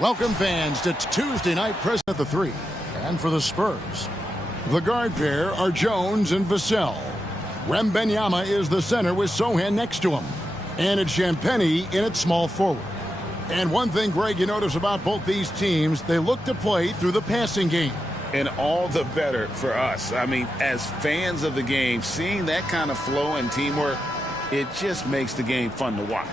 Welcome fans to Tuesday night present at the 3. And for the Spurs, the guard pair are Jones and Vassell. Wembanyama is the center with Sochan next to him. And it's Champagnie in at small forward. And one thing, Greg, you notice about both these teams, they look to play through the passing game. And all the better for us. I mean, as fans of the game, seeing that kind of flow and teamwork, it just makes the game fun to watch.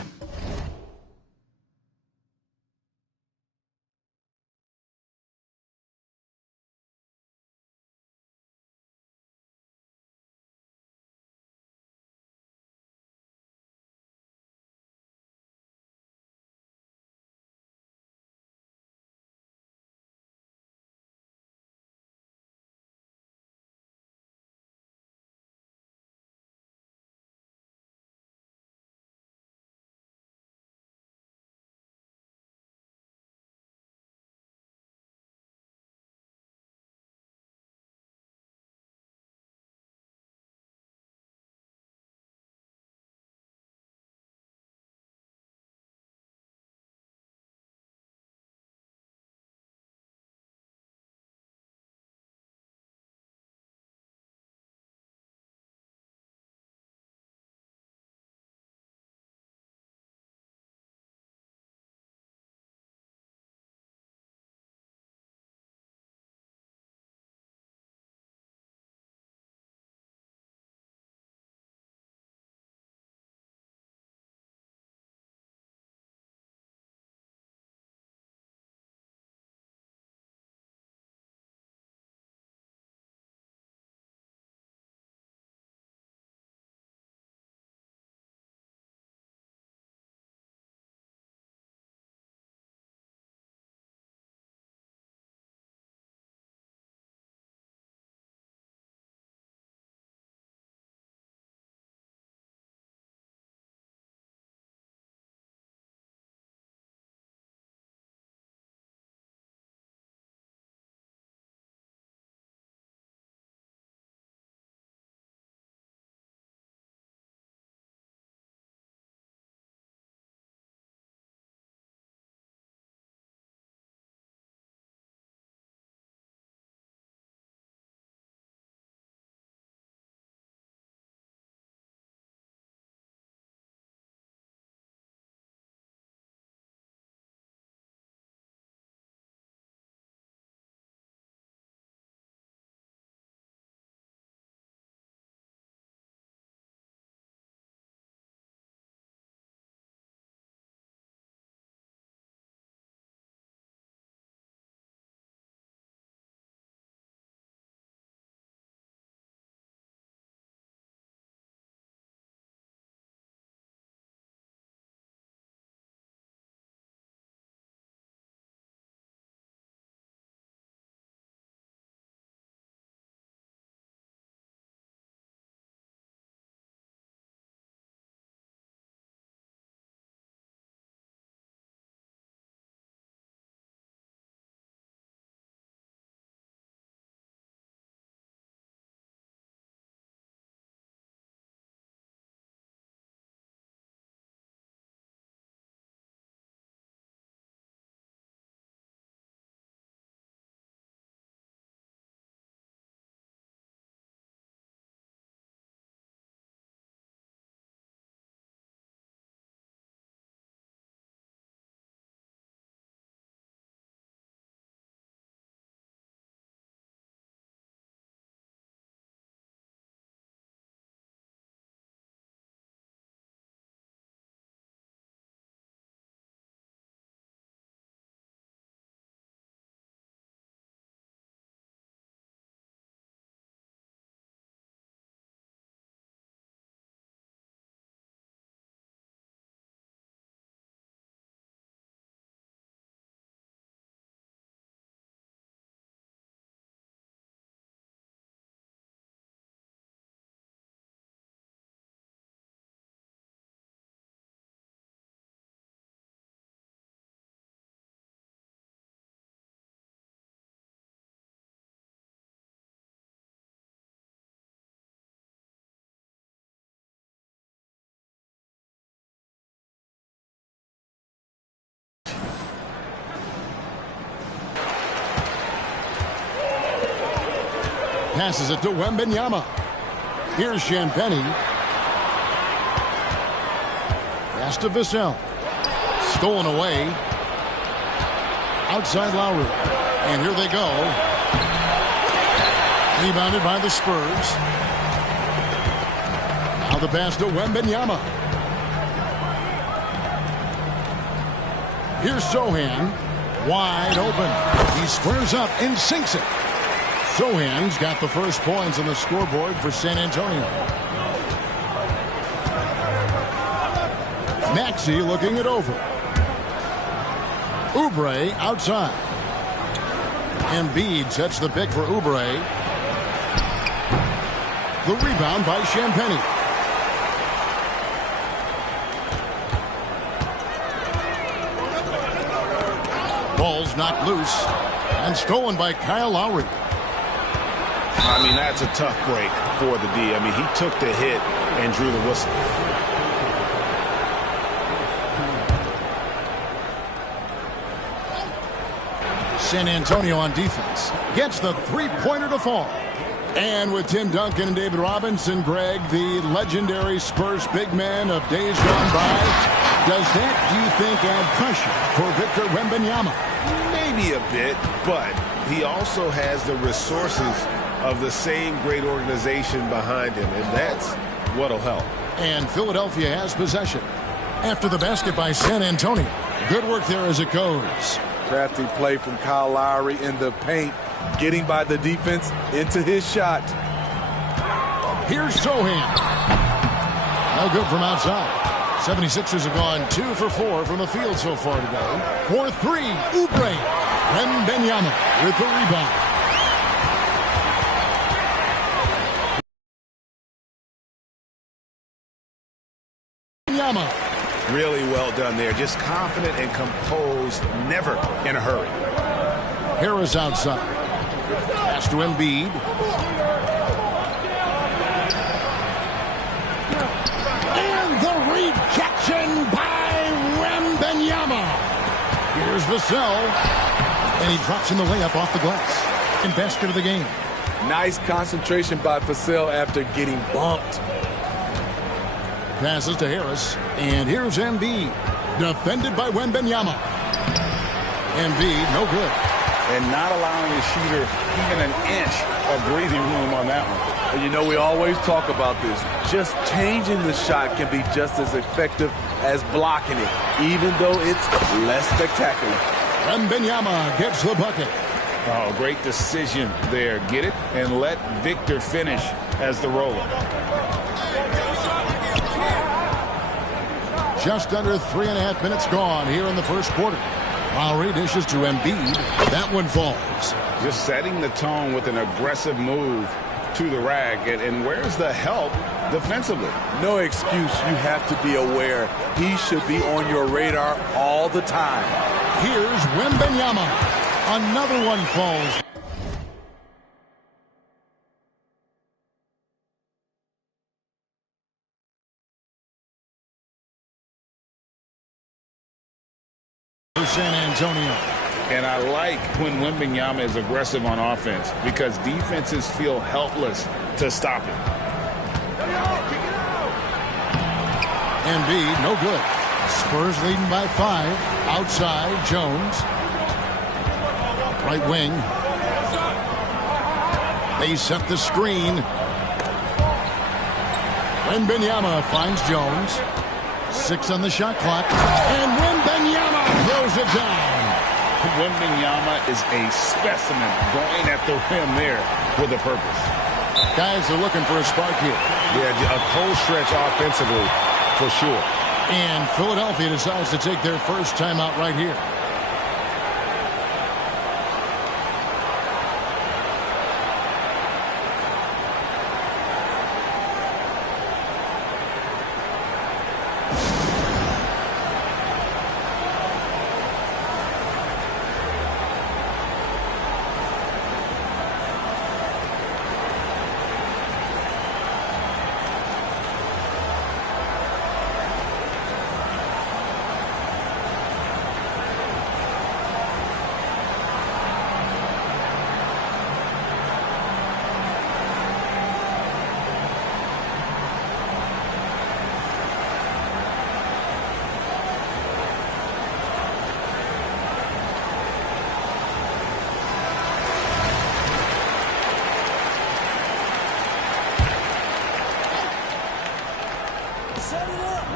Passes it to Wembanyama. Here's Champagnie. Pass to Vassell. Stolen away. Outside Lowry. And here they go. Rebounded by the Spurs. Now the pass to Wembanyama. Here's Sochan. Wide open. He squares up and sinks it. Sochan's got the first points on the scoreboard for San Antonio. Maxey looking it over. Oubre outside. Embiid sets the pick for Oubre. The rebound by Champagnie. Ball's knocked loose and stolen by Kyle Lowry. I mean, that's a tough break for the D. I mean, he took the hit and drew the whistle. San Antonio on defense gets the three-pointer to fall. And with Tim Duncan and David Robinson, Greg, the legendary Spurs big man of days gone by, does that, do you think, add pressure for Victor Wembanyama? Maybe a bit, but he also has the resources of the same great organization behind him, and that's what'll help. And Philadelphia has possession. After the basket by San Antonio. Good work there as it goes. Crafty play from Kyle Lowry in the paint, getting by the defense into his shot. Here's Sochan. No good from outside. 76ers have gone 2 for 4 from the field so far today. For 3, Oubre. Wembanyama with the rebound. Wembanyama. Really well done there. Just confident and composed, never in a hurry. Harris outside. Pass to Embiid. And the rejection by Wembanyama. Here's Vassell. And he drops in the layup off the glass. And basket of the game. Nice concentration by Vassell after getting bumped. Passes to Harris. And here's Embiid. Defended by Wembanyama. Embiid, no good. And not allowing the shooter even an inch of breathing room on that one. And you know, we always talk about this. Just changing the shot can be just as effective as blocking it, even though it's less spectacular. Wembanyama gets the bucket. Oh, great decision there. Get it and let Victor finish as the roller. Just under 3.5 minutes gone here in the first quarter. Lowry dishes to Embiid. That one falls. Just setting the tone with an aggressive move to the rack. And where's the help defensively? No excuse. You have to be aware. He should be on your radar all the time. Here's Wembanyama. Another one falls. San Antonio. And I like when Wembanyama is aggressive on offense because defenses feel helpless to stop him. Embiid, no good. Spurs leading by 5. Outside, Jones. Right wing. They set the screen. Wembanyama finds Jones. 6 on the shot clock. And Wembanyama throws it down. Wembanyama is a specimen going at the rim there with a purpose. Guys are looking for a spark here. Yeah, a cold stretch offensively for sure. And Philadelphia decides to take their first timeout right here.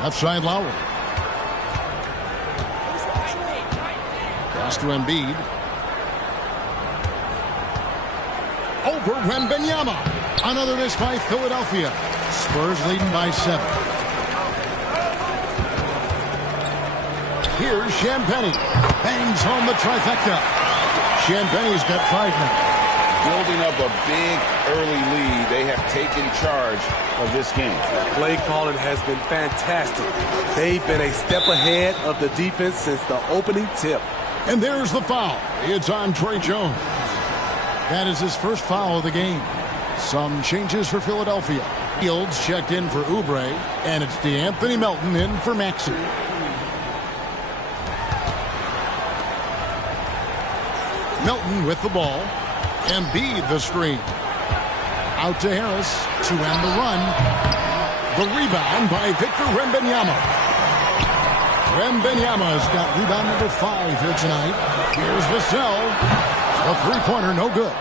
Left side, Lowry. Pass to Embiid. Over Wembanyama. Another miss by Philadelphia. Spurs leading by 7. Here's Champagnie. Bangs home the trifecta. Champagnie's got 5 now. Building up a big early lead. They have taken charge of this game. Play calling has been fantastic. They've been a step ahead of the defense since the opening tip. And there's the foul. It's on Tre Jones. That is his first foul of the game. Some changes for Philadelphia. Fields checked in for Oubre, and it's DeAnthony Melton in for Maxey. Melton with the ball. Embiid the screen. Out to Harris to end the run. The rebound by Victor Wembanyama. Wembanyama's got rebound number 5 here tonight. Here's Vassell. The three-pointer, no good.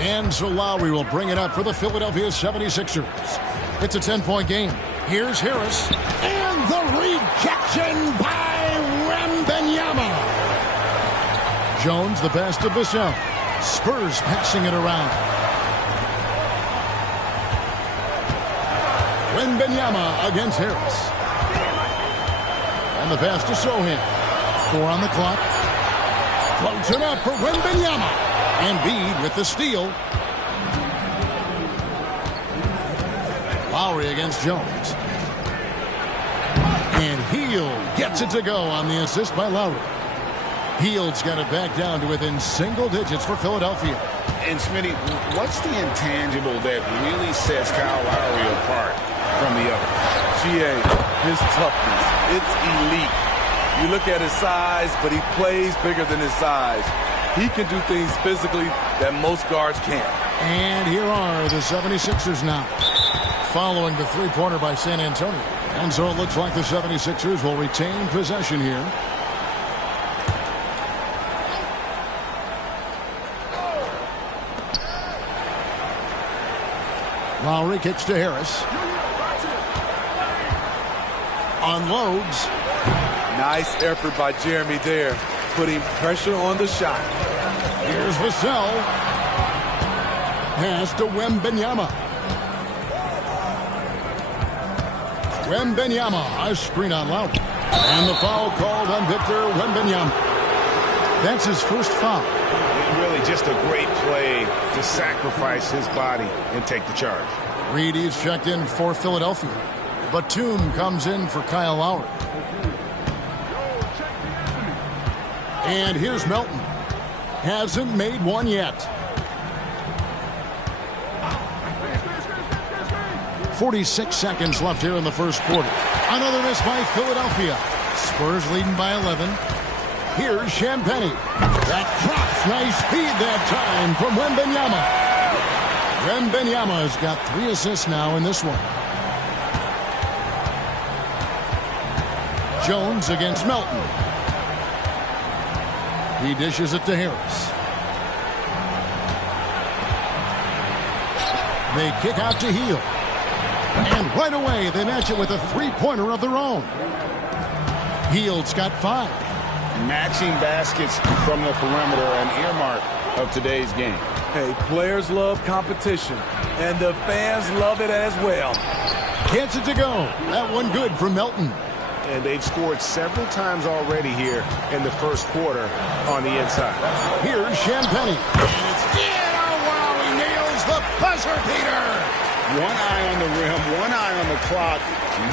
And so Lowry will bring it up for the Philadelphia 76ers. It's a 10-point game. Here's Harris. And the rejection by Wembanyama. Jones the best of Vassell. Spurs passing it around. Wembanyama against Harris. And the pass to Sohan. 4 on the clock. Floats it up for Wembanyama. Embiid with the steal. Lowry against Jones. And Hield gets it to go on the assist by Lowry. Hield's got it back down to within single digits for Philadelphia. And Smitty, what's the intangible that really sets Kyle Lowry apart from the others? GA, his toughness. It's elite. You look at his size, but he plays bigger than his size. He can do things physically that most guards can't. And here are the 76ers now, following the three-pointer by San Antonio. And so it looks like the 76ers will retain possession here. Lowry kicks to Harris. Unloads. Nice effort by Jeremy there, putting pressure on the shot. Here's Vassell. Pass to Wembanyama. Wembanyama, a screen on Lowry. And the foul called on Victor Wembanyama. That's his first foul. And really just a great play to sacrifice his body and take the charge. Reedy's checked in for Philadelphia. Batum comes in for Kyle Lowry. And here's Melton. Hasn't made one yet. 46 seconds left here in the first quarter. Another miss by Philadelphia. Spurs leading by 11. Here's Champagnie. That drops. Nice speed that time from Wembanyama. Wembanyama's got 3 assists now in this one. Jones against Melton. He dishes it to Harris. They kick out to Hield. And right away, they match it with a three-pointer of their own. Hield's got 5. Matching baskets from the perimeter, an earmark of today's game. Hey, players love competition, and the fans love it as well. Gets it to go. That one good for Melton. And they've scored several times already here in the first quarter on the inside. Here's Champagnie. And it's in. Oh, wow, he nails the buzzer beater. One eye on the rim, one eye on the clock.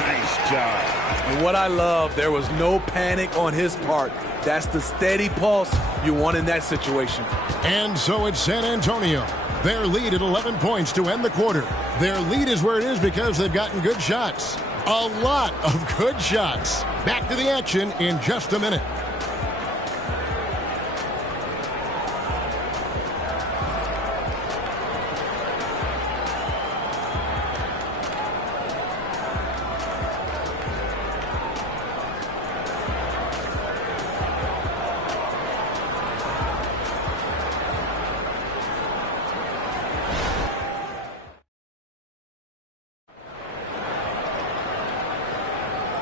Nice job. And what I love, there was no panic on his part. That's the steady pulse you want in that situation. And so it's San Antonio. Their lead at 11 points to end the quarter. Their lead is where it is because they've gotten good shots. A lot of good shots. Back to the action in just a minute.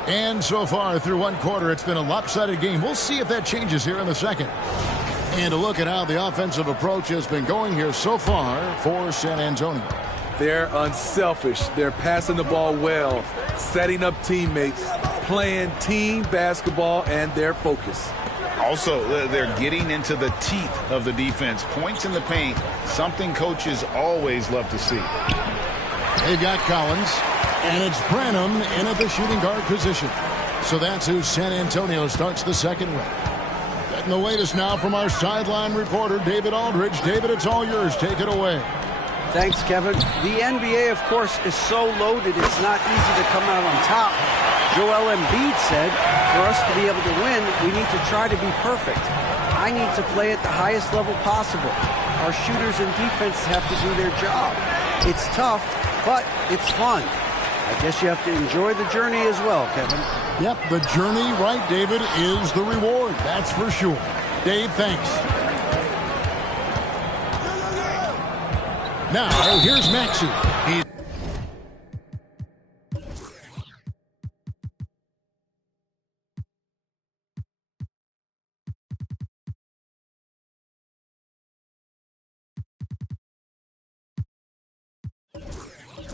And so far through one quarter, it's been a lopsided game. We'll see if that changes here in the second. And a look at how the offensive approach has been going here so far for San Antonio. They're unselfish. They're passing the ball well, setting up teammates, playing team basketball, and their focus. Also, they're getting into the teeth of the defense. Points in the paint, something coaches always love to see. They've got Collins, and it's Branham in at the shooting guard position. So that's who San Antonio starts the second with. Getting the latest now from our sideline reporter, David Aldridge. David, it's all yours. Take it away. Thanks, Kevin. The NBA, of course, is so loaded, it's not easy to come out on top. Joel Embiid said, for us to be able to win, we need to try to be perfect. I need to play at the highest level possible. Our shooters and defenses have to do their job. It's tough, but it's fun. I guess you have to enjoy the journey as well, Kevin. Yep, the journey, right, David, is the reward. That's for sure. Dave, thanks. Now, here's Maxey.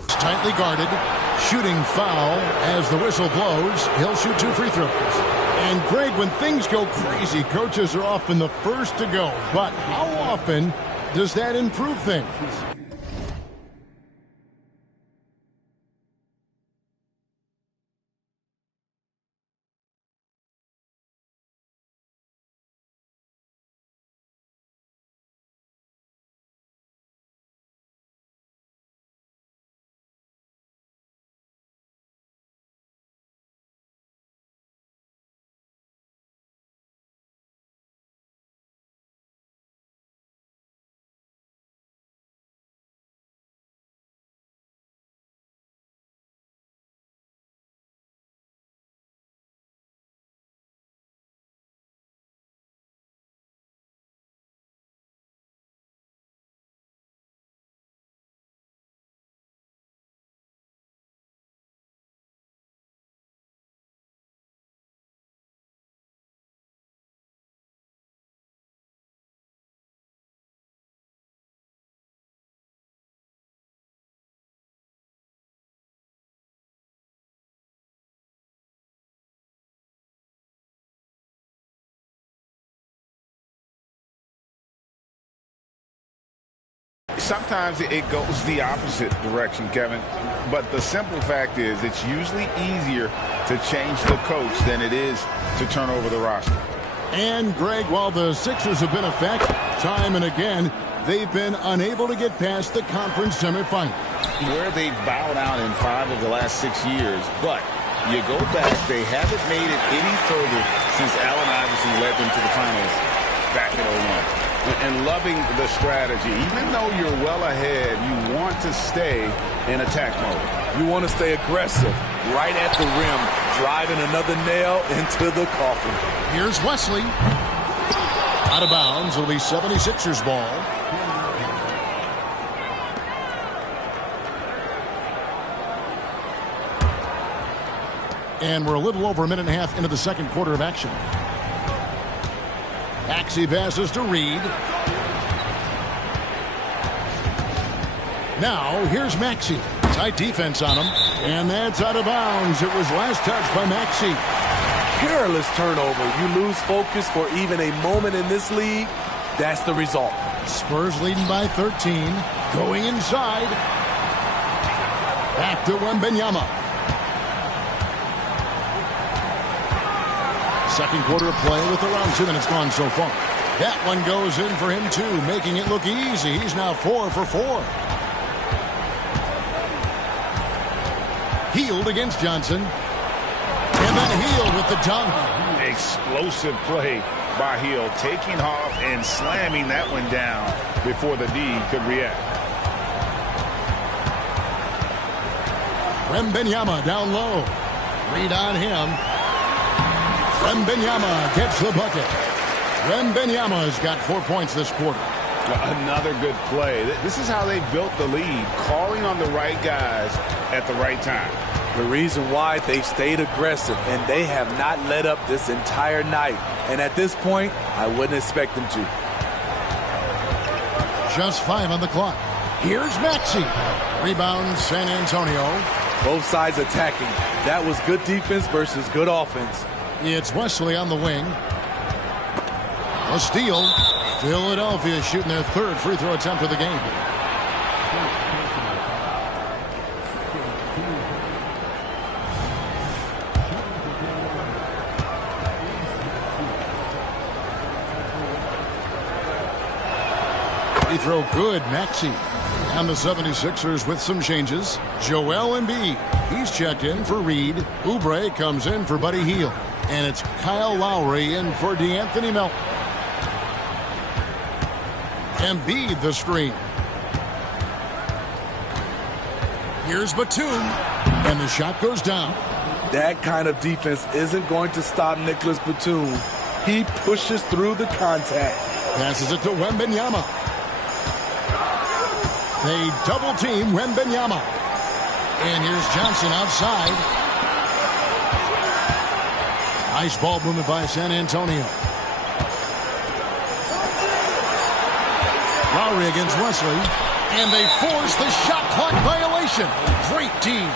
Tightly guarded, shooting foul as the whistle blows. He'll shoot 2 free throws. And Greg, when things go crazy, coaches are often the first to go. But how often does that improve things? Sometimes it goes the opposite direction, Kevin. But the simple fact is it's usually easier to change the coach than it is to turn over the roster. And, Greg, while the Sixers have been a fact time and again, they've been unable to get past the conference semifinal. Where they've bowed out in 5 of the last 6 years. But you go back, they haven't made it any further since Allen Iverson led them to the finals back in 01. And loving the strategy. Even though you're well ahead, you want to stay in attack mode. You want to stay aggressive, right at the rim, driving another nail into the coffin. Here's Wesley. Out of bounds. It'll be 76ers ball. And we're a little over a minute and a half into the second quarter of action. Maxey passes to Reed. Now, here's Maxey. Tight defense on him. And that's out of bounds. It was last touched by Maxey. Careless turnover. You lose focus for even a moment in this league. That's the result. Spurs leading by 13. Going inside. Back to Wembanyama. Second quarter of play with around 2 minutes gone so far. That one goes in for him too, making it look easy. He's now 4 for 4. Hield against Johnson. And then Hield with the dunk. Explosive play by Hield, taking off and slamming that one down before the D could react. Wembanyama down low. Read on him. Wembanyama gets the bucket. Wembanyama's got 4 points this quarter. Another good play. This is how they built the lead, calling on the right guys at the right time. The reason why they've stayed aggressive, and they have not let up this entire night. And at this point, I wouldn't expect them to. Just 5 on the clock. Here's Maxey. Rebound, San Antonio. Both sides attacking. That was good defense versus good offense. It's Wesley on the wing. A steal. Philadelphia shooting their 3rd free throw attempt of the game. Free throw good, Maxey. And the 76ers with some changes. Joel Embiid. He's checked in for Reed. Oubre comes in for Buddy Hield. And it's Kyle Lowry in for DeAnthony Melton. Embiid the screen. Here's Batum. And the shot goes down. That kind of defense isn't going to stop Nicholas Batum. He pushes through the contact. Passes it to Wembanyama. They double team Wembanyama. And here's Johnson outside. Nice ball movement by San Antonio. Lowry against Wesley. And they force the shot clock violation. Great team.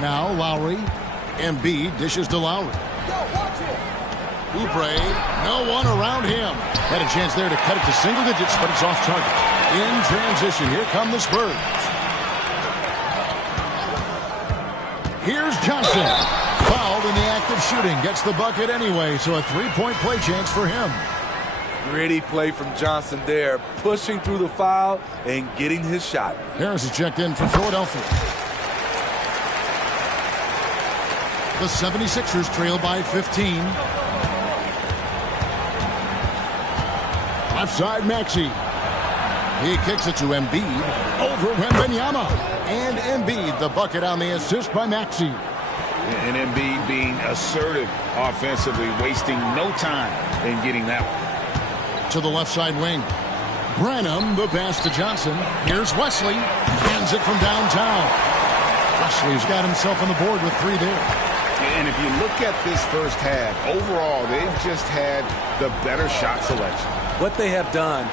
Now Lowry. Embiid dishes to Lowry. Oubre, no one around him. Had a chance there to cut it to single digits, but it's off target. In transition, here come the Spurs. Here's Johnson. Fouled in the act of shooting. Gets the bucket anyway, so a 3-point play chance for him. Gritty play from Johnson there, pushing through the foul and getting his shot. Harris is checked in for Philadelphia. The 76ers trail by 15. Left side, Maxey. He kicks it to Embiid. Over Wembanyama. And Embiid, the bucket on the assist by Maxey. And Embiid being assertive offensively, wasting no time in getting that one. To the left side wing. Branham, the pass to Johnson. Here's Wesley. Hands it from downtown. Wesley's got himself on the board with 3 there. And if you look at this first half, overall, they've just had the better shot selection. What they have done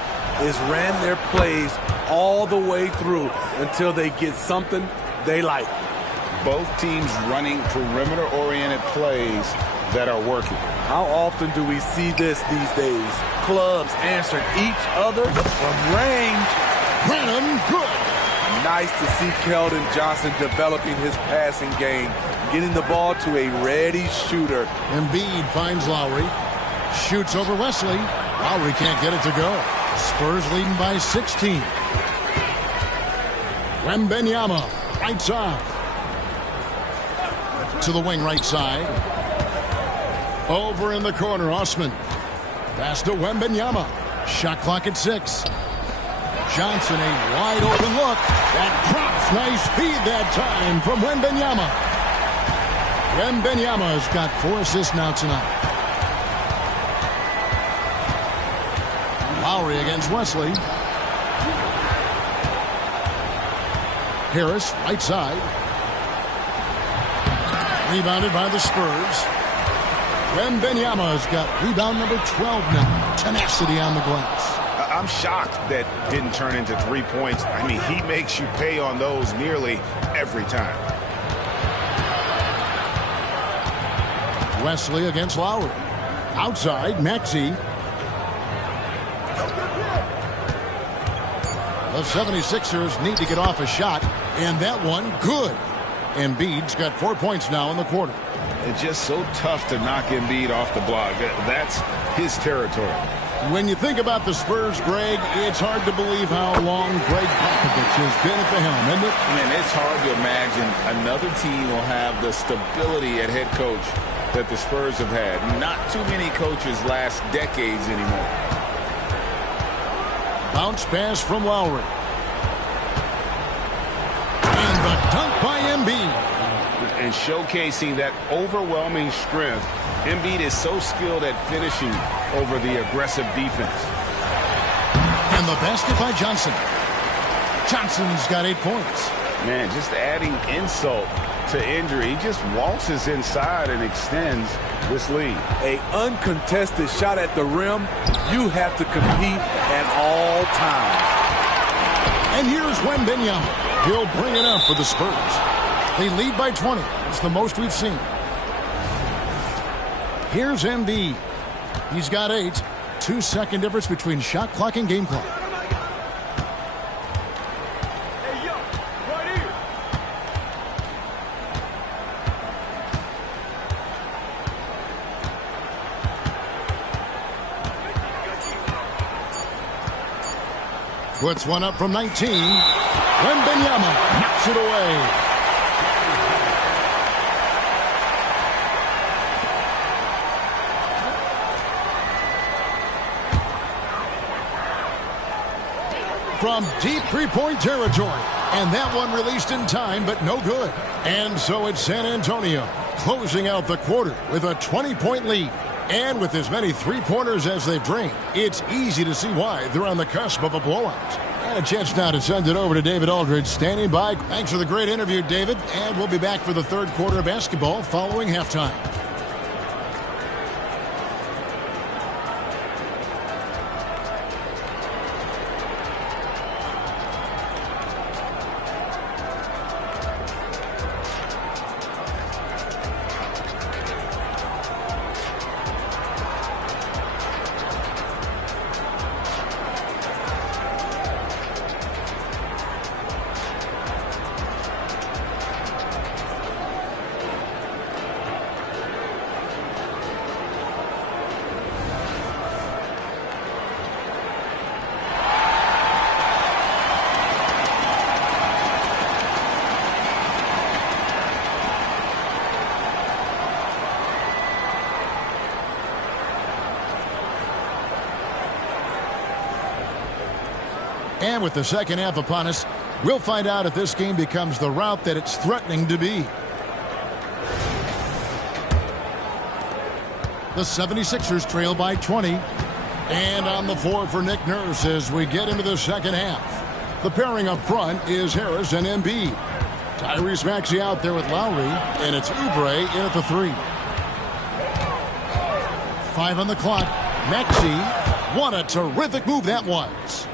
is ran their plays all the way through until they get something they like. Both teams running perimeter-oriented plays that are working. How often do we see this these days? Clubs answering each other from range. Branham, good. Nice to see Keldon Johnson developing his passing game, getting the ball to a ready shooter. Embiid finds Lowry. Shoots over Wesley. Lowry can't get it to go. Spurs leading by 16. Wembanyama, right side. To the wing, right side. Over in the corner, Osman. Pass to Wembanyama. Shot clock at 6. Johnson, a wide open look. That drops. Nice feed that time from Wembanyama. Wembanyama has got 4 assists now tonight. Lowry against Wesley. Harris, right side. Rebounded by the Spurs. Wembanyama's got rebound number 12 now. Tenacity on the glass. I'm shocked that didn't turn into 3 points. I mean, he makes you pay on those nearly every time. Wesley against Lowry. Outside, Maxey. The 76ers need to get off a shot, and that one good. Embiid's got 4 points now in the quarter. It's just so tough to knock Embiid off the block. That's his territory. When you think about the Spurs, Greg, it's hard to believe how long Greg Popovich has been at the helm, isn't it? I mean, it's hard to imagine another team will have the stability at head coach that the Spurs have had. Not too many coaches last decades anymore. Bounce pass from Lowry. The dunk by Embiid. And showcasing that overwhelming strength. Embiid is so skilled at finishing over the aggressive defense. And the basket by Johnson. Johnson's got 8 points. Man, just adding insult to injury. He just waltzes inside and extends this lead. An uncontested shot at the rim, you have to compete at all times. And here's Wembanyama. He'll bring it up for the Spurs. They lead by 20. It's the most we've seen. Here's Embiid. He's got 8. 2-second difference between shot clock and game clock. Puts one up from 19. Wembanyama knocks it away. From deep three-point territory. And that one released in time, but no good. And so it's San Antonio closing out the quarter with a 20-point lead. And with as many three-pointers as they've drained, it's easy to see why they're on the cusp of a blowout. And a chance now to send it over to David Aldridge, standing by. Thanks for the great interview, David. And we'll be back for the third quarter of basketball following halftime. And with the second half upon us, we'll find out if this game becomes the rout that it's threatening to be. The 76ers trail by 20. And on the floor for Nick Nurse as we get into the second half. The pairing up front is Harris and Embiid. Tyrese Maxey out there with Lowry, and it's Oubre in at the 3. 5 on the clock. Maxey, what a terrific move that was.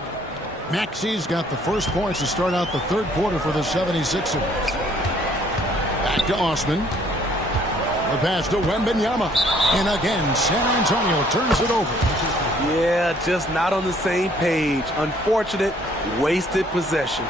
Maxey's got the first points to start out the third quarter for the 76ers. Back to Osman. The pass to Wembanyama. And again, San Antonio turns it over. Yeah, just not on the same page. Unfortunate, wasted possession.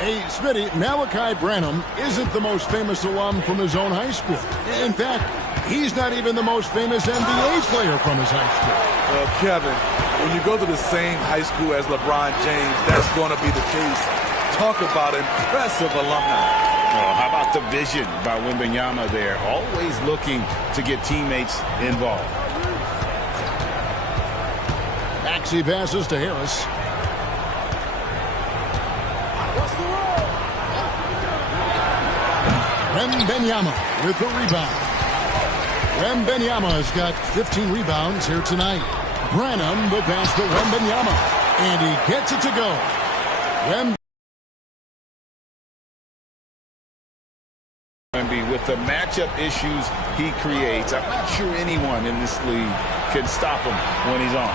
Hey, Smitty, Malachi Branham isn't the most famous alum from his own high school. In fact, he's not even the most famous NBA player from his high school. Kevin, when you go to the same high school as LeBron James, that's going to be the case. Talk about impressive alumni. Oh, how about the vision by Wembanyama there? Always looking to get teammates involved. Maxey passes to Harris. Wembanyama with the rebound. Wembanyama has got 15 rebounds here tonight. Branham, the pass to Wembanyama. And he gets it to go. Wemby, with the matchup issues he creates, I'm not sure anyone in this league can stop him when he's on.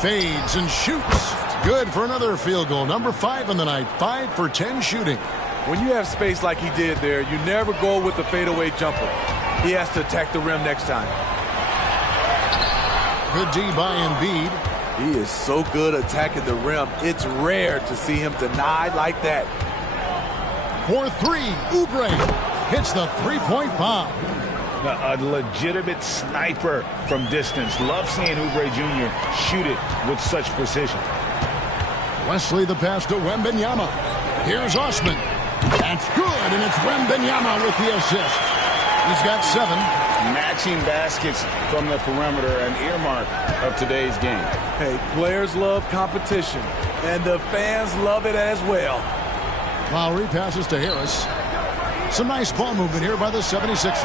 Fades and shoots. Good for another field goal. Number 5 on the night. 5 for 10 shooting. When you have space like he did there, you never go with the fadeaway jumper. He has to attack the rim next time. Good D by Embiid. He is so good attacking the rim. It's rare to see him denied like that. For 3, Oubre hits the three-point bomb. A legitimate sniper from distance. Love seeing Oubre Jr. shoot it with such precision. Wesley the pass to Wembanyama. Here's Osman. That's good, and it's Wembanyama with the assist. He's got 7. matching baskets from the perimeter, an earmark of today's game. Hey, players love competition, and the fans love it as well. Lowry passes to Harris. Some nice ball movement here by the 76ers.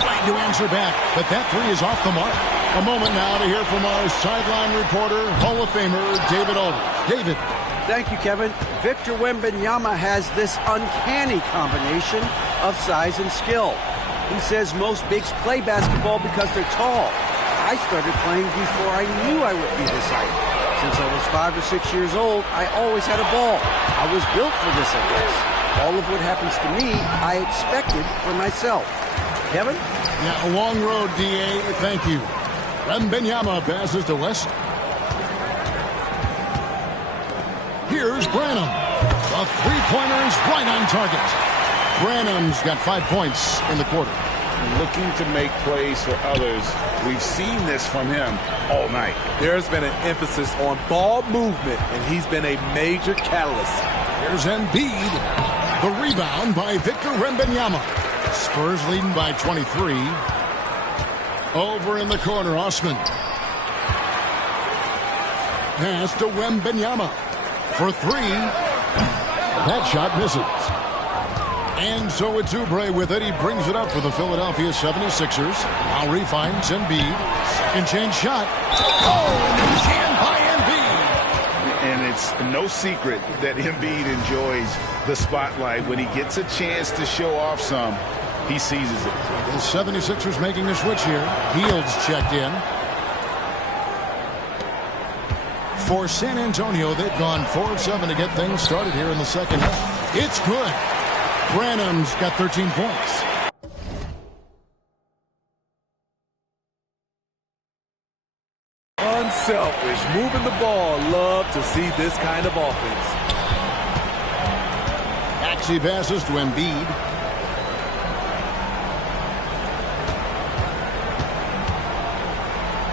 Trying to answer back, but that three is off the mark. A moment now to hear from our sideline reporter, Hall of Famer David Aldridge. David. Thank you, Kevin. Victor Wembanyama has this uncanny combination of size and skill. He says most bigs play basketball because they're tall. I started playing before I knew I would be this height. Since I was 5 or 6 years old, I always had a ball. I was built for this, I guess. All of what happens to me, I expected for myself. Kevin? Yeah, a long road, D.A. Thank you. Wembanyama passes to West. Here's Branham. The three-pointer is right on target. Branham's got 5 points in the quarter. Looking to make plays for others. We've seen this from him all night. There's been an emphasis on ball movement, and he's been a major catalyst. Here's Embiid. The rebound by Victor Wembanyama. Spurs leading by 23. Over in the corner, Osman. Pass to Wembanyama. For three. That shot misses. And so it's Oubre with it. He brings it up for the Philadelphia 76ers. Lowry finds Embiid. Second chance shot. Oh, and he's jammed by Embiid. And it's no secret that Embiid enjoys the spotlight. When he gets a chance to show off some, he seizes it. The 76ers making a switch here. Fields checked in. For San Antonio, they've gone 4 of 7 to get things started here in the second half. It's good. Branham's got 13 points. Unselfish, moving the ball. Love to see this kind of offense. Maxey passes to Embiid.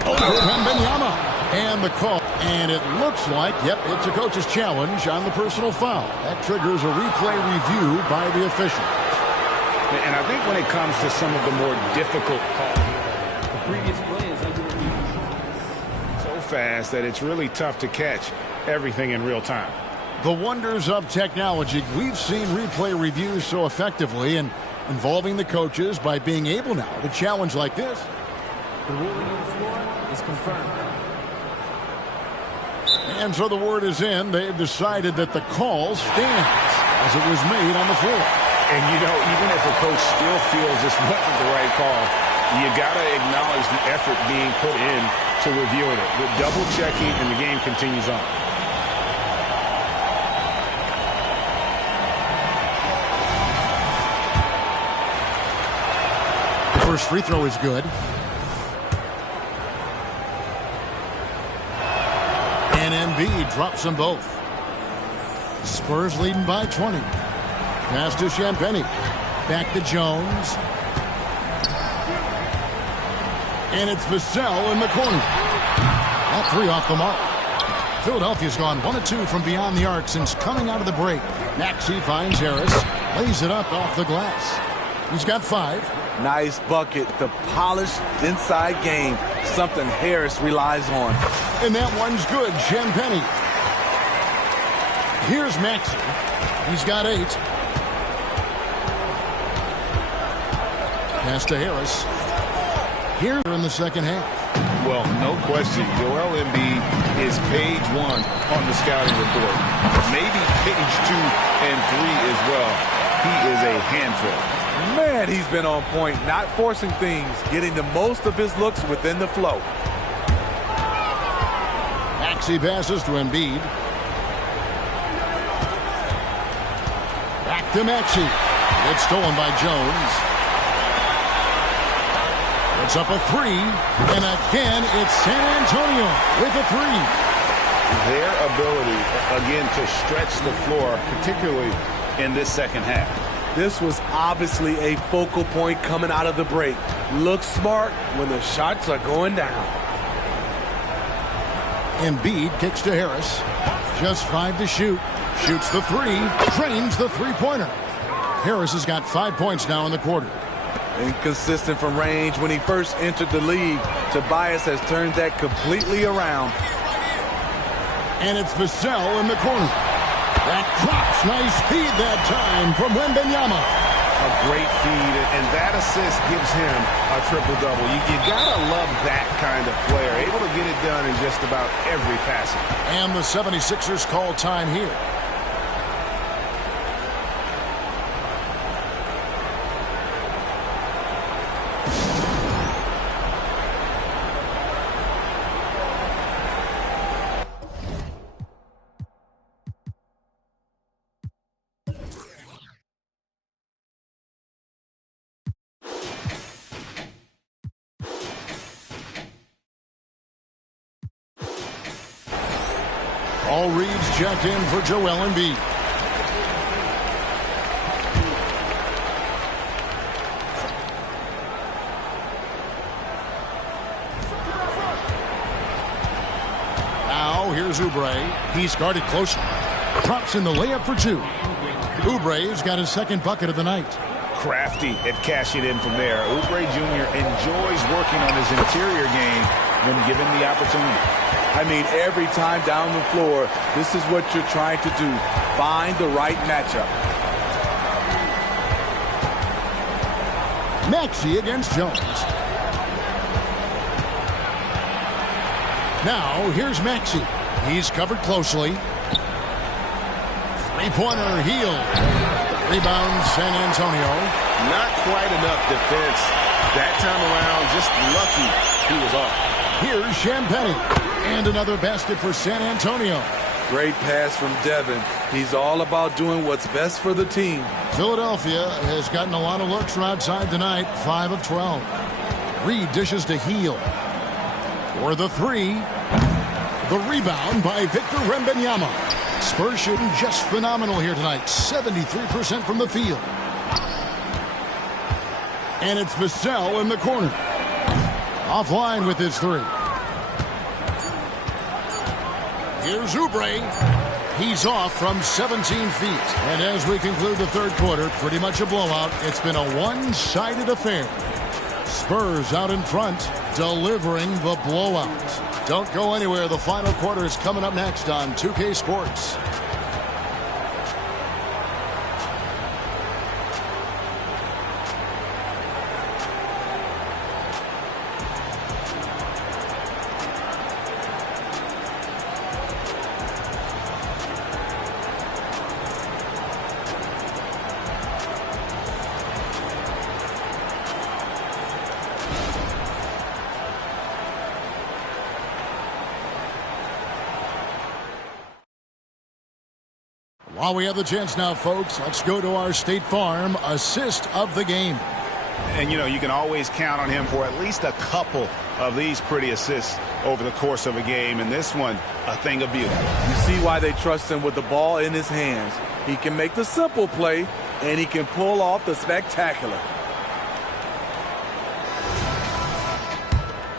Wembanyama. And the call. And it looks like, yep, it's a coach's challenge on the personal foul. That triggers a replay review by the official. And I think when it comes to some of the more difficult calls, the previous play is under review. So fast that it's really tough to catch everything in real time. The wonders of technology. We've seen replay reviews so effectively and involving the coaches by being able now to challenge like this. The ruling on the floor is confirmed. And so the word is in. They've decided that the call stands as it was made on the floor. And, you know, even if a coach still feels this wasn't the right call, you got to acknowledge the effort being put in to reviewing it. The double checking and the game continues on. The first free throw is good. And Embiid drops them both. Spurs leading by 20. Pass to Champagnie. Back to Jones. And it's Vassell in the corner. That three off the mark. Philadelphia's gone 1 of 2 from beyond the arc since coming out of the break. Maxey finds Harris. Lays it up off the glass. He's got 5. Nice bucket. The polished inside game. Something Harris relies on. And that one's good. Champagnie. Here's Maxey. He's got 8. Pass to Harris. Here in the second half. Well, no question. Joel Embiid is page 1 on the scouting report. Maybe page 2 and 3 as well. He is a handful. Man, he's been on point, not forcing things, getting the most of his looks within the flow. Maxey passes to Embiid. Back to Maxey. It's stolen by Jones. It's up a 3. And again, it's San Antonio with a 3. Their ability, again, to stretch the floor, particularly in this second half. This was obviously a focal point coming out of the break. Look smart when the shots are going down. Embiid kicks to Harris. Just 5 to shoot. Shoots the 3. Drains the three-pointer. Harris has got 5 points now in the quarter. Inconsistent from range when he first entered the league. Tobias has turned that completely around. And it's Vassell in the corner. That drops. Nice feed that time from Wembanyama. A great feed, and that assist gives him a triple-double. You gotta love that kind of player, able to get it done in just about every facet. And the 76ers call time here. All reads checked in for Joel Embiid. Now here's Oubre. He's guarded closely. Drops in the layup for two. Oubre's got his second bucket of the night. Crafty at cashing in from there. Oubre Jr. enjoys working on his interior game when given the opportunity. I mean, every time down the floor, this is what you're trying to do. Find the right matchup. Maxey against Jones. Now, here's Maxey. He's covered closely. Three-pointer, heel. Rebound, San Antonio. Not quite enough defense that time around. Just lucky he was off. Here's Champagnie. And another basket for San Antonio. Great pass from Devin. He's all about doing what's best for the team. Philadelphia has gotten a lot of looks from outside tonight, 5 of 12. Reed dishes to Heel. For the three. The rebound by Victor Wembanyama. Spurs shooting just phenomenal here tonight. 73% from the field. And it's Vassell in the corner. Offline with his three. Here's Oubre. He's off from 17 feet. And as we conclude the third quarter, pretty much a blowout. It's been a one-sided affair. Spurs out in front, delivering the blowout. Don't go anywhere. The final quarter is coming up next on 2K Sports. While we have the chance now, folks, let's go to our State Farm assist of the game. And, you can always count on him for at least a couple of these pretty assists over the course of a game. And this one, a thing of beauty. You see why they trust him with the ball in his hands. He can make the simple play, and he can pull off the spectacular.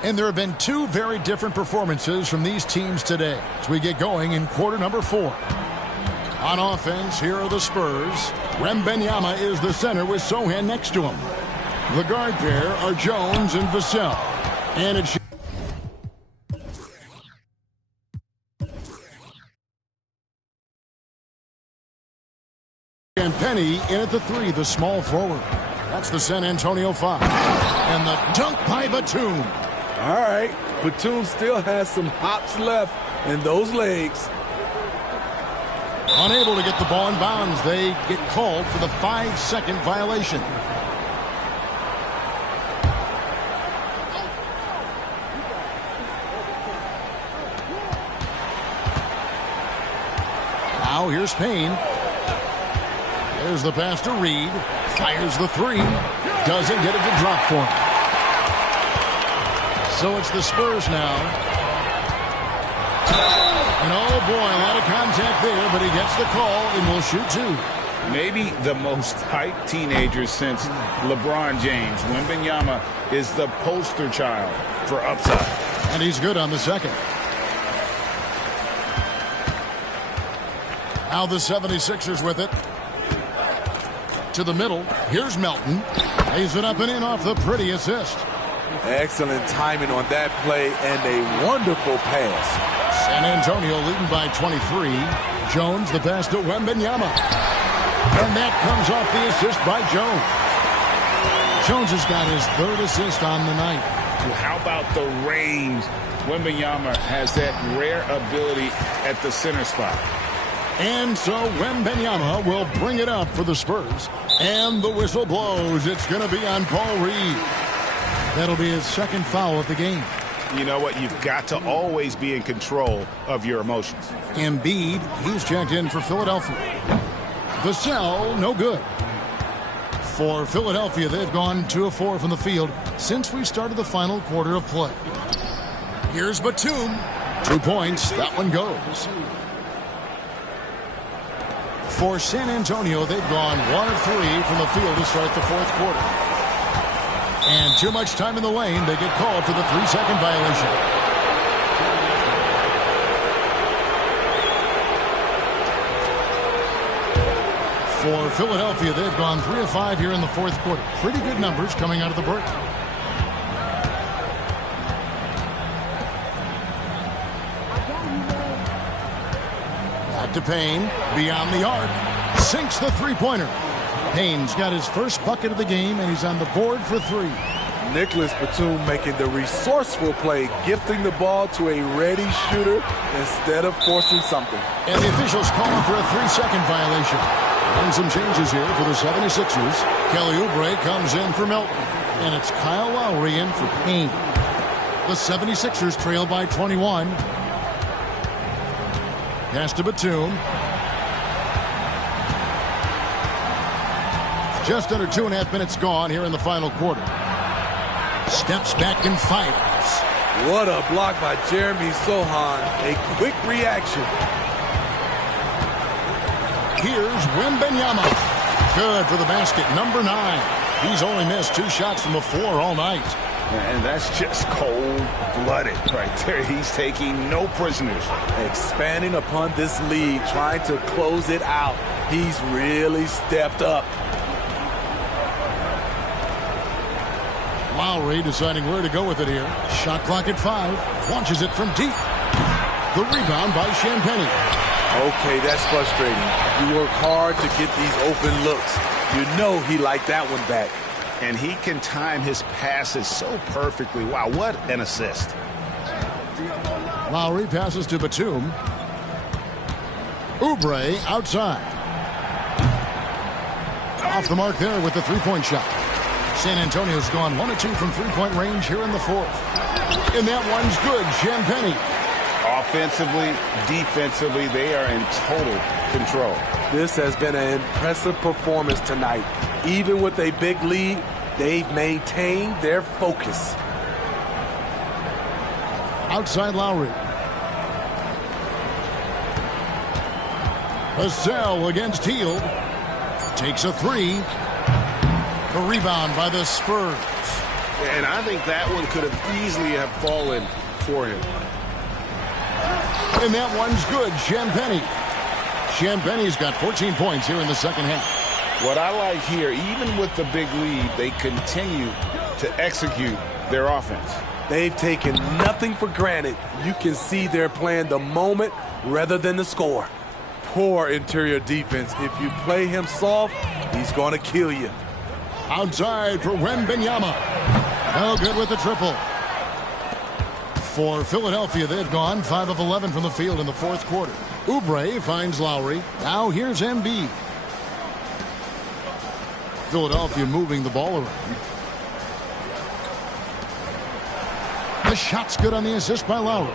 And there have been two very different performances from these teams today as we get going in quarter number 4. On offense, here are the Spurs. Wembanyama is the center with Sochan next to him. The guard pair are Jones and Vassell. And it's Champagnie in at the 3, the small forward. That's the San Antonio 5. And the dunk by Batum. All right, Batum still has some hops left in those legs. Unable to get the ball in bounds. They get called for the 5-second violation. Now here's Payne. There's the pass to Reed. Fires the 3. Doesn't get it to drop for him. So it's the Spurs now. And oh boy, a lot of contact there, but he gets the call and will shoot 2. Maybe the most hyped teenager since LeBron James. Wembanyama is the poster child for upside. And he's good on the second. Now the 76ers with it. To the middle. Here's Melton. Lays it up and in off the pretty assist. Excellent timing on that play and a wonderful pass. San Antonio leading by 23. Jones, the pass to Wembanyama. And that comes off the assist by Jones. Jones has got his third assist on the night. How about the range? Wembanyama has that rare ability at the center spot. And so Wembanyama will bring it up for the Spurs. And the whistle blows. It's going to be on Paul Reed. That'll be his second foul of the game. You know what? You've got to always be in control of your emotions. Embiid, he's checked in for Philadelphia. Vassell, no good. For Philadelphia, they've gone 2 of 4 from the field since we started the final quarter of play. Here's Batum. 2 points. That one goes. For San Antonio, they've gone 1 of 3 from the field to start the fourth quarter. And too much time in the lane. They get called for the 3-second violation. For Philadelphia, they've gone 3 of 5 here in the fourth quarter. Pretty good numbers coming out of the break. Back to Payne, beyond the arc, sinks the three-pointer. Payne's got his first bucket of the game, and he's on the board for 3. Nicholas Batum making the resourceful play, gifting the ball to a ready shooter instead of forcing something. And the officials calling for a 3-second violation. And some changes here for the 76ers. Kelly Oubre comes in for Melton. And it's Kyle Lowry in for Payne. The 76ers trail by 21. Pass to Batum. Just under 2.5 minutes gone here in the final quarter. Steps back and fires. What a block by Jeremy Sohan. A quick reaction. Here's Wembanyama. Good for the basket, number 9. He's only missed 2 shots from the floor all night. And that's just cold-blooded right there. He's taking no prisoners. Expanding upon this lead, trying to close it out. He's really stepped up. Lowry deciding where to go with it here. Shot clock at 5. Launches it from deep. The rebound by Champagnie. Okay, that's frustrating. You work hard to get these open looks. You know he liked that one back. And he can time his passes so perfectly. Wow, what an assist. Lowry passes to Batum. Oubre outside. Off the mark there with the 3-point shot. San Antonio's gone 1 of 2 from 3-point range here in the fourth. And that one's good. Champagnie. Offensively, defensively, they are in total control. This has been an impressive performance tonight. Even with a big lead, they've maintained their focus. Outside Lowry. Vassell against Hield. Takes a 3. The rebound by the Spurs. And I think that one could have easily have fallen for him. And that one's good. Champagnie. Champagnie's got 14 points here in the second half. What I like here, even with the big lead, they continue to execute their offense. They've taken nothing for granted. You can see they're playing the moment rather than the score. Poor interior defense. If you play him soft, he's going to kill you. Outside for Wembanyama. No good with the triple. For Philadelphia, they've gone 5 of 11 from the field in the fourth quarter. Oubre finds Lowry. Now here's Embiid. Philadelphia moving the ball around. The shot's good on the assist by Lowry.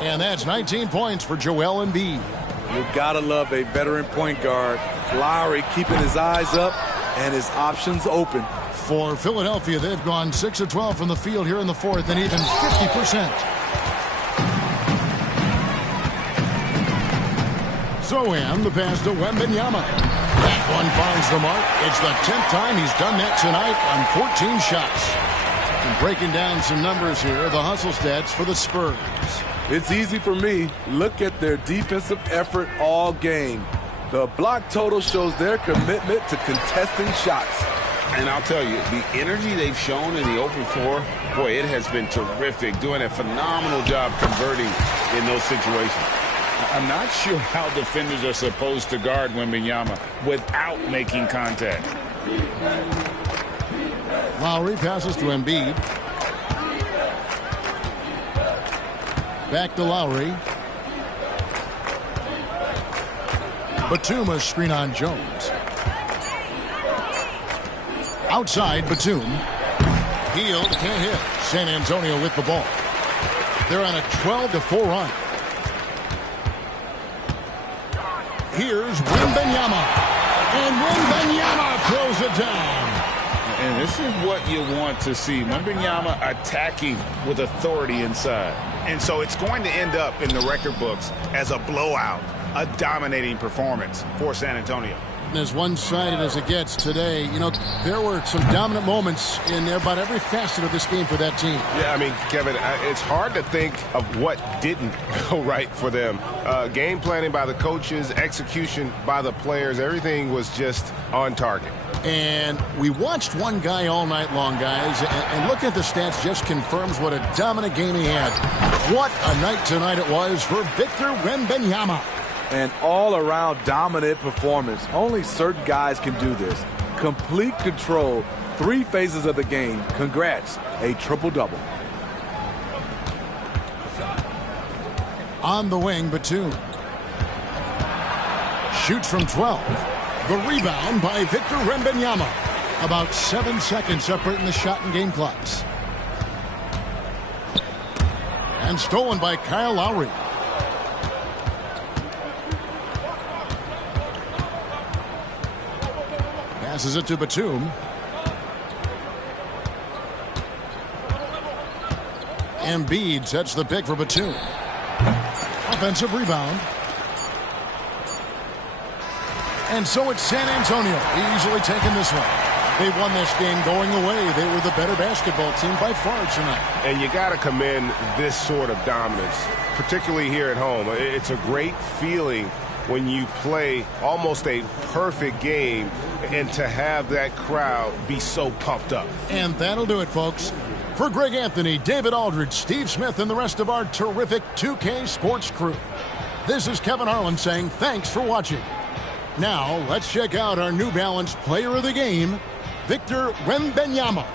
And that's 19 points for Joel Embiid. You gotta love a veteran point guard. Lowry keeping his eyes up and his options open. For Philadelphia, they've gone 6 of 12 from the field here in the fourth and even 50%. Sohan, the pass to Wembanyama. That one finds the mark. It's the 10th time he's done that tonight on 14 shots. And breaking down some numbers here, the hustle stats for the Spurs. It's easy for me. Look at their defensive effort all game. The block total shows their commitment to contesting shots. And I'll tell you, the energy they've shown in the open floor, boy, it has been terrific, doing a phenomenal job converting in those situations. I'm not sure how defenders are supposed to guard Wembanyama without making contact. Lowry passes to Embiid. Back to Lowry. Batum a screen on Jones. Outside, Batum. Hield can't hit. San Antonio with the ball. They're on a 12-4 run. Here's Wembanyama. And Wembanyama throws it down. And this is what you want to see. Wembanyama attacking with authority inside. And so it's going to end up in the record books as a blowout, a dominating performance for San Antonio. As one-sided as it gets today, you know, there were some dominant moments in about every facet of this game for that team. Yeah, I mean, Kevin, it's hard to think of what didn't go right for them. Game planning by the coaches, execution by the players, everything was just on target. And we watched one guy all night long, guys, and looking at the stats just confirms what a dominant game he had. What a night tonight it was for Victor Wembanyama. An all-around dominant performance. Only certain guys can do this. Complete control, 3 phases of the game. Congrats, a triple-double. On the wing, Batum. Shoots from 12. The rebound by Victor Wembanyama. About 7 seconds separating the shot and game clocks. And stolen by Kyle Lowry. Passes it to Batum. Embiid sets the pick for Batum. Offensive rebound. And so it's San Antonio easily taking this one. They won this game going away. They were the better basketball team by far tonight. And you got to commend this sort of dominance, particularly here at home. It's a great feeling when you play almost a perfect game and to have that crowd be so pumped up. And that'll do it, folks. For Greg Anthony, David Aldridge, Steve Smith, and the rest of our terrific 2K Sports crew, this is Kevin Harlan saying thanks for watching. Now, let's check out our New Balance player of the game, Victor Wembanyama.